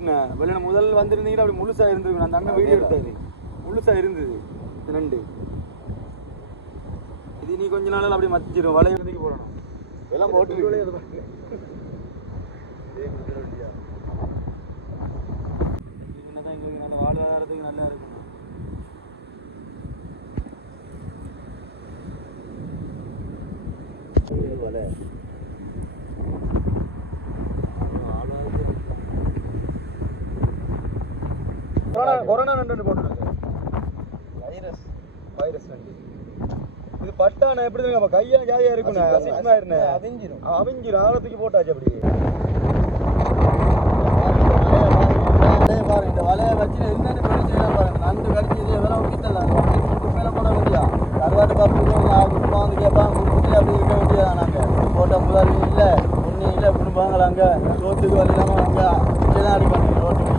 வெட்டினேன் நாளாக வெளியில முதல் வந்திருந்தீங்கன்னா அப்படி முழுசா இருந்திருக்கு அந்த அண்ணன் வீடியோ எடுத்தாரு. முழுசா இருந்தது. ரெண்டு நண்டு இது நீ கொஞ்ச நாள் அப்படியே மத்திச்சிடும் வலையை தூக்கி போடணும். எல்லாம் போட்டு என்னதான் எங்களுக்கு நல்ல வாழ்வாதாரத்துக்கு நல்லா இருக்கும். வலை. கொரோனா கொரோனா நண்டு போட்டுருங்க வைரஸ். வைரஸ் நண்டு. இது பட்டான எப்படி தெரியுமா நம்ம கையெல்லாம் ஜாலியாக இருக்குண்ணே அசிங்கமாக இருந்தேன் அவிஞ்சிரும். அவிஞ்சிரும். ஆழத்துக்கு போட்டாச்சு அப்படி. வலையை பாருங்க இந்த வலையை வச்சு என்னென்ன பாருங்க நண்டு கடிச்சு இதே வேலை போட வேண்டியா கருவாட்டு பாப்பு குடும்பம் வந்து கேட்பாங்க. குடும்பத்துல அப்படி இருக்க வேண்டியதா நாங்க? போட்ட முதல் இல்ல. ஒண்ணு இல்ல குடும்பங்கள் அங்க ரோட்டுக்கு இல்லாம அங்க அடிப்பாங்க ரோட்டுக்கு.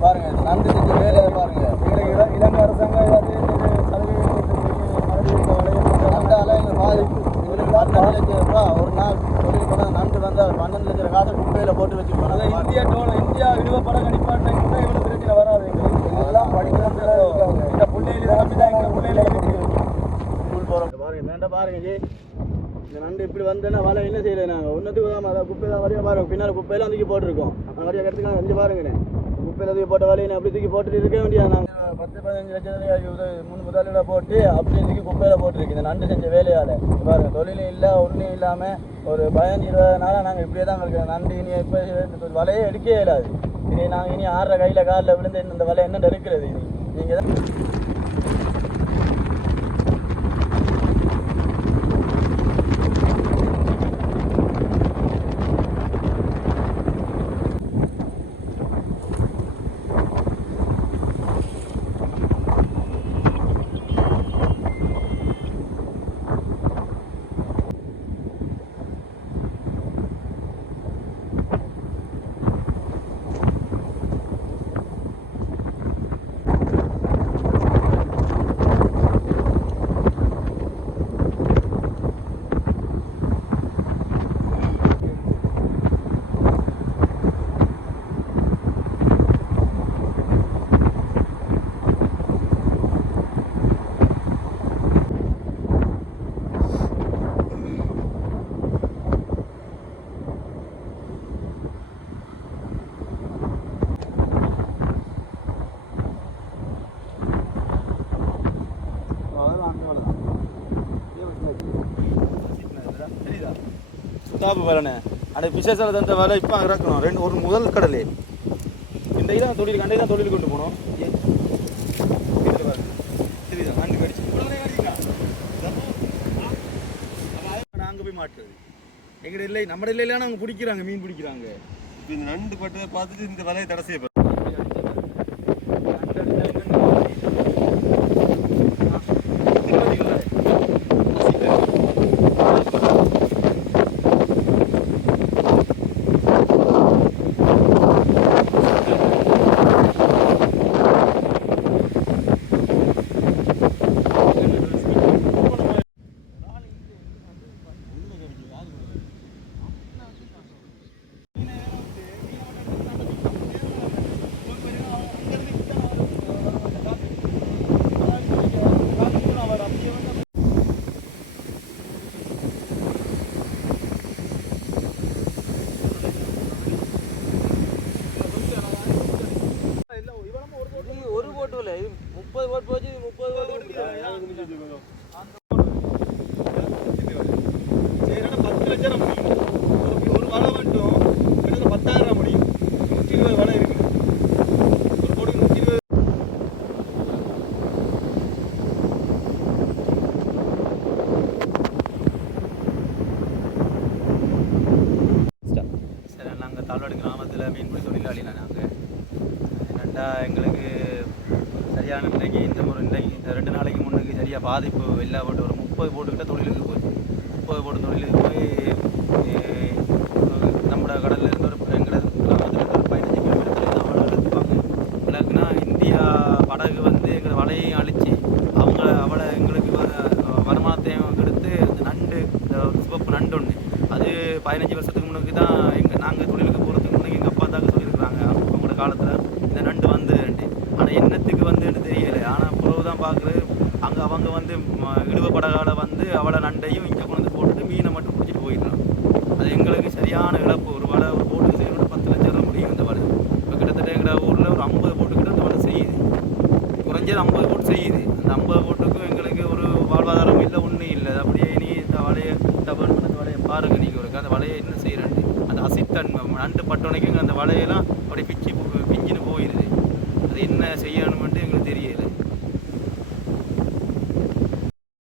பாருங்க செஞ்ச வேலையை பாருங்க. இல- இலங்கை அரசாங்கம் போட்டு நண்டு அலையில பாதிப்பு. ஒரு நாள் தொழில் நண்டு வந்தால் பன்னெண்டு லட்சம் காசை குப்பையில போட்டு வச்சு அதான் போனாங்க இந்தியா டோல் இந்தியா விடுவ படம் கணிப்பான்னு இவ்வளவு பிரச்சனை வராது. இதெல்லாம் இருக்காங்க இந்த பிள்ளைகளை நம்பி தான் பிள்ளைகளை ஸ்கூல் போகிறோம் பாருங்க வேண்டாம் பாருங்க ஜி. இந்த நண்டு இப்படி வந்தேன்னா வலை என்ன செய்யல நாங்கள் ஒன்றத்துக்கு குப்பை தான் வரையா பாருங்க. பின்னால் குப்பையெல்லாம் தூக்கி போட்டிருக்கோம். வரையா கற்றுக்கலாம் அஞ்சு பாருங்கண்ணே. குப்பையில் தூக்கி போட்ட வேலையை அப்படி தூக்கி போட்டுட்டு இருக்க வேண்டியது நாங்கள் பத்து பதினஞ்சு லட்சத்துல மூணு முதலீட போட்டு அப்படியே தூக்கி குப்பையில் போட்டுருக்கு. இந்த நண்டு செஞ்ச வேலையால். பாருங்க தொழிலும் இல்லை ஒன்றும் இல்லாமல் ஒரு பதினஞ்சு இருபது நாளாக நாங்கள் இப்படியே தான் இருக்கோம் நண்டு இனி இப்போ வலையே எடுக்கவே இல்லாது. இனி நாங்கள் இனி ஆடுற கையில் காலில் விழுந்து இந்த வலை என்ன எடுக்கிறது இனி? நீங்கள் தான் தாப்பு வேலைண்ணே அந்த விசேஷத்தில் தந்த வேலை இப்போ இறக்கணும். ரெண்டு ஒரு முதல் கடலே. இந்த இதான் தொழில் கண்டை தான் தொழில் கொண்டு போனோம் ஏ. போய் மாட்டுறது. எங்கட இல்லை நம்ம இல்லைன்னா அவங்க பிடிக்கிறாங்க மீன் பிடிக்கிறாங்க. இந்த நண்டு பட்டதை பார்த்துட்டு இந்த வலையை தடை செய்ய இது ஒரு போட்டு இல்லை இது முப்பது போட்டு போச்சு இது முப்பது போட்டு பத்து லட்சம் முடியும். ஒரு- ஒரு வலை மட்டும் கிட்டத்தட்ட பத்தாயிரம் முடியும். நூற்றி இருபது வலை இருக்குது ஒரு போட்டுக்கு நூற்றி இருபது சரி நாங்கள் தாழ்வாடு கிராமத்தில் மீன்பிடி தொழிலாளினா நாங்கள் என்னண்டா எங்களுக்கு சரியான இன்றைக்கி இந்த ஒரு இன்றைக்கு இந்த ரெண்டு நாளைக்கு முன்னுக்கு சரியாக பாதிப்பு எல்லா போட்டு ஒரு முப்பது போட்டுக்கிட்ட தொழிலுக்கு போச்சு. முப்பது போட்டு தொழிலுக்கு போய் eh, நம்மளோட ஒரு எங்களோட கிராமத்துலேருந்து ஒரு பதினஞ்சு கிலோமீட்டர் தான் வலை எடுத்துப்பாங்க. விளக்குனா இந்தியா படகு வந்து எங்களை வலையையும் அழிச்சு அவங்க அவளை எங்களுக்கு வருமானத்தையும் கெடுத்து அந்த நண்டு இந்த சிவப்பு நண்டு ஒன்று அது பதினஞ்சு வருஷத்துக்கு முன்னுக்கு தான் எங்கள் நாங்கள் தொழிலுக்கு போகிறதுக்கு முன்னாடி எங்கள் அப்பா தாங்க சொல்லியிருக்கிறாங்க என்னத்துக்கு வந்துன்னு தெரியலை. ஆனால் புறவு தான் பார்க்குறது அங்கே அவங்க வந்து ம- இடுவ படகால வந்து அவளை நண்டையும் இங்கே கொண்டு வந்து போட்டுட்டு மீனை மட்டும் பிடிச்சிட்டு போயிடலாம் அது எங்களுக்கு சரியான இழப்பு ஒரு வலை ஒரு போட்டுக்கு செய்யணும் பத்து லட்சம் ரூபா முடியும் இந்த வலை இப்போ கிட்டத்தட்ட எங்கள் ஊரில் ஒரு ஐம்பது போட்டு கிட்ட இந்த வலை செய்யுது. குறைஞ்சது ஐம்பது போட்டு செய்யுது. அந்த ஐம்பது போட்டுக்கும் எங்களுக்கு ஒரு வாழ்வாதாரம் இல்லை ஒன்றும் இல்லை. அது அப்படியே நீ இந்த வலையை டபுள் பண்ண வலையை பாருங்க நீங்கள் ஒரு அந்த வலையை என்ன செய்கிறேன்ட்டு அந்த அசித்தன்மை நண்டு பட்டோனைக்கும் அந்த வலையெல்லாம் அப்படியே பிச்சு பிஞ்சின்னு போயிடுது அது என்ன செய்யணுமென்ட்டு எங்களுக்கு தெரியுது